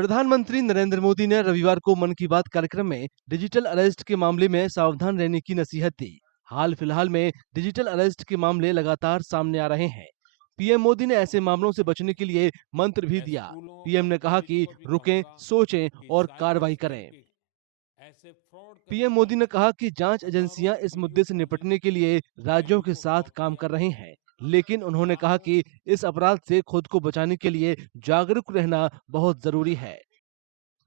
प्रधानमंत्री नरेंद्र मोदी ने रविवार को मन की बात कार्यक्रम में डिजिटल अरेस्ट के मामले में सावधान रहने की नसीहत दी। हाल फिलहाल में डिजिटल अरेस्ट के मामले लगातार सामने आ रहे हैं। पीएम मोदी ने ऐसे मामलों से बचने के लिए मंत्र भी मैं दिया। स्कूलों पीएम ने और कहा कॉलेजों कि को भी रुकें, कहूंगा सोचें कि और साइबर कार्रवाई करें। सिक्योरिटी ऐसे फ्रॉड करने पीएम मोदी वालों ने कहा कि जांच हजारों एजेंसियां इस स्कूलों मुद्दे से निपटने कॉलेजों के लिए राज्यों बैंकों के को साथ ब्लॉक काम किया कर है। रहे हैं, लेकिन उन्होंने कहा ग्राहकों कि इस अपराध से खुद को बचाने के लिए जागरूक रहना बहुत जरूरी है।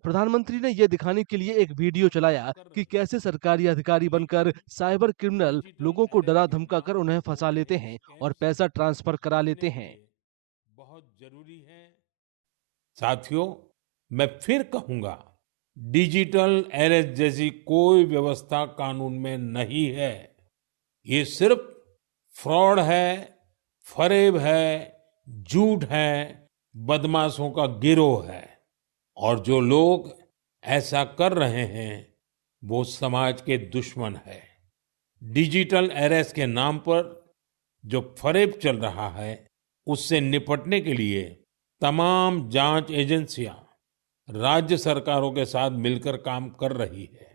प्रधानमंत्री ने यह दिखाने के लिए एक वीडियो चलाया कर कि रही है। कैसे सरकारी अधिकारी बनकर लेकिन साइबर क्रिमिनल डिजिटल लोगों को डरा अरेस्ट के धमकाकर नाम उन्हें पर हो फंसा रहे लेते हैं स्कैम और से पैसा ट्रांसफर करा बचने लेते के हैं। लिए बहुत जरूरी है। साथियों, मैं फिर कहूंगा, डिजिटल अरेस्ट जैसी कोई व्यवस्था कानून में नहीं है। ये सिर्फ फ्रॉड है, फरेब है, झूठ है, बदमाशों का गिरोह है। और जो लोग ऐसा कर रहे हैं वो समाज के दुश्मन है। डिजिटल अरेस्ट के नाम पर जो फरेब चल रहा है उससे निपटने के लिए तमाम जांच एजेंसियां राज्य सरकारों के साथ मिलकर काम कर रही है।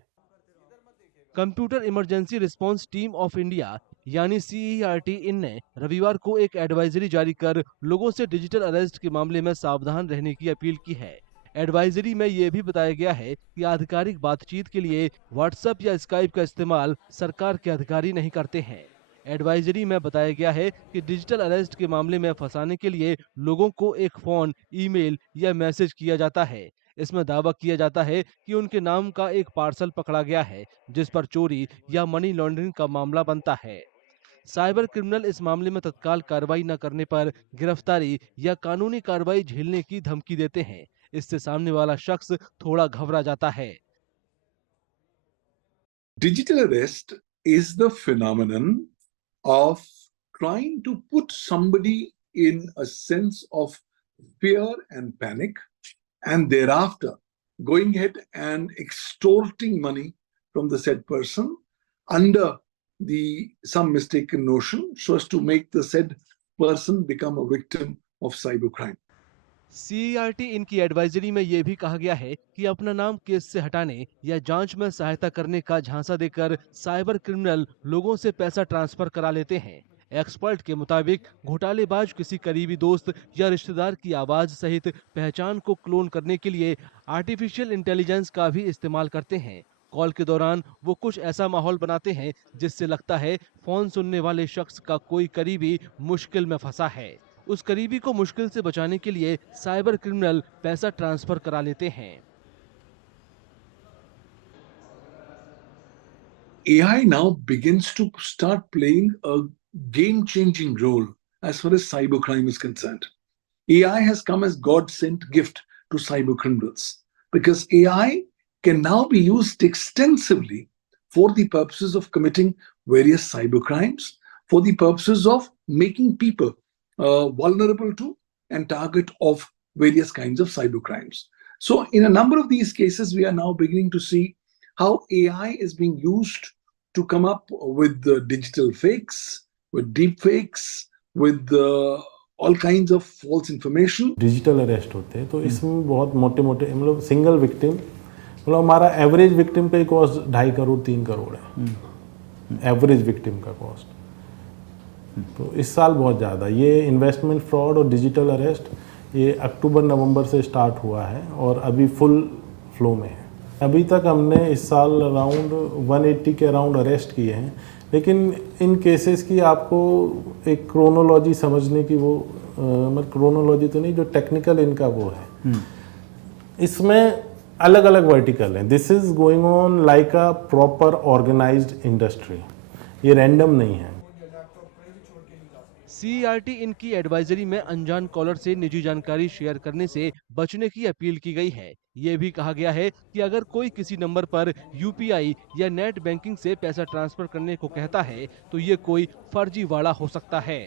Computer emergency response team of India यानी सीईआरटी इन ने रविवार को एक एडवाइजरी जारी कर लोगों से डिजिटल अरेस्ट के मामले में सावधान रहने की अपील की है। एडवाइजरी में यह भी बताया गया है कि आधिकारिक बातचीत के लिए व्हाट्सएप या स्काइप का इस्तेमाल सरकार के अधिकारी नहीं करते हैं। एडवाइजरी में बताया गया है कि डिजिटल अरेस्ट के मामले में फंसाने के लिए लोगों को एक फोन, ईमेल या मैसेज किया जाता है। इसमें दावा किया जाता है कि उनके नाम का एक पार्सल पकड़ा गया है जिस पर चोरी या मनी लॉन्ड्रिंग का मामला बनता है। साइबर क्रिमिनल इस मामले में तत्काल कार्रवाई न करने पर गिरफ्तारी या कानूनी कार्रवाई झेलने की धमकी देते हैं। इससे सामने वाला शख्स थोड़ा घबरा जाता है। Digital arrest is the phenomenon of trying to put somebody in a sense of fear and panic, and thereafter going ahead and extorting money from the said person under the some mistaken notion so as to make the said person become a victim of cybercrime. CERT इनकी advisory में यह भी कहा गया है कि अपना नाम केस से हटाने या जांच में सहायता करने का झांसा देकर साइबर क्रिमिनल लोगों से पैसा ट्रांसफर करा लेते हैं। एक्सपर्ट के मुताबिक घोटालेबाज किसी करीबी दोस्त या रिश्तेदार की आवाज सहित पहचान को क्लोन करने के लिए आर्टिफिशियल इंटेलिजेंस का भी इस्तेमाल करते हैं। कॉल के दौरान वो कुछ ऐसा माहौल बनाते हैं जिससे लगता है फोन सुनने वाले शख्स का कोई करीबी मुश्किल में फंसा है। उस करीबी को मुश्किल से बचाने के लिए साइबर क्रिमिनल पैसा ट्रांसफर करा लेते हैं। AI now begins to start playing a game-changing role as far as cybercrime is concerned. AI has come as God-sent gift to cyber criminals because AI can now be used extensively for the purposes of committing various cyber crimes, for the purposes of making people vulnerable to and target of various kinds of cyber crimes. So in a number of these cases, we are now beginning to see how AI is being used to come up with the digital fakes, with deep fakes, with all kinds of false information. Digital arrest होते हैं तो इसमें बहुत मोटे मोटे मतलब single victim मतलब हमारा एवरेज विक्टिम का कॉस्ट 2.5 करोड़ 3 करोड़ है एवरेज विक्टिम का कॉस्ट। तो इस साल बहुत ज़्यादा ये इन्वेस्टमेंट फ्रॉड और डिजिटल अरेस्ट ये अक्टूबर नवंबर से स्टार्ट हुआ है और अभी फुल फ्लो में है। अभी तक हमने इस साल अराउंड 180 के अराउंड अरेस्ट किए हैं, लेकिन इन केसेस की आपको एक क्रोनोलॉजी समझने की वो मतलब क्रोनोलॉजी तो नहीं, जो टेक्निकल इनका वो है इसमें अलग अलग वर्टिकल हैं। This is going on like a proper organised industry, ये रैंडम नहीं है। सीईआरटी इनकी एडवाइजरी में अनजान कॉलर से निजी जानकारी शेयर करने से बचने की अपील की गई है। ये भी कहा गया है कि अगर कोई किसी नंबर पर यूपीआई या नेट बैंकिंग से पैसा ट्रांसफर करने को कहता है तो ये कोई फर्जीवाड़ा हो सकता है।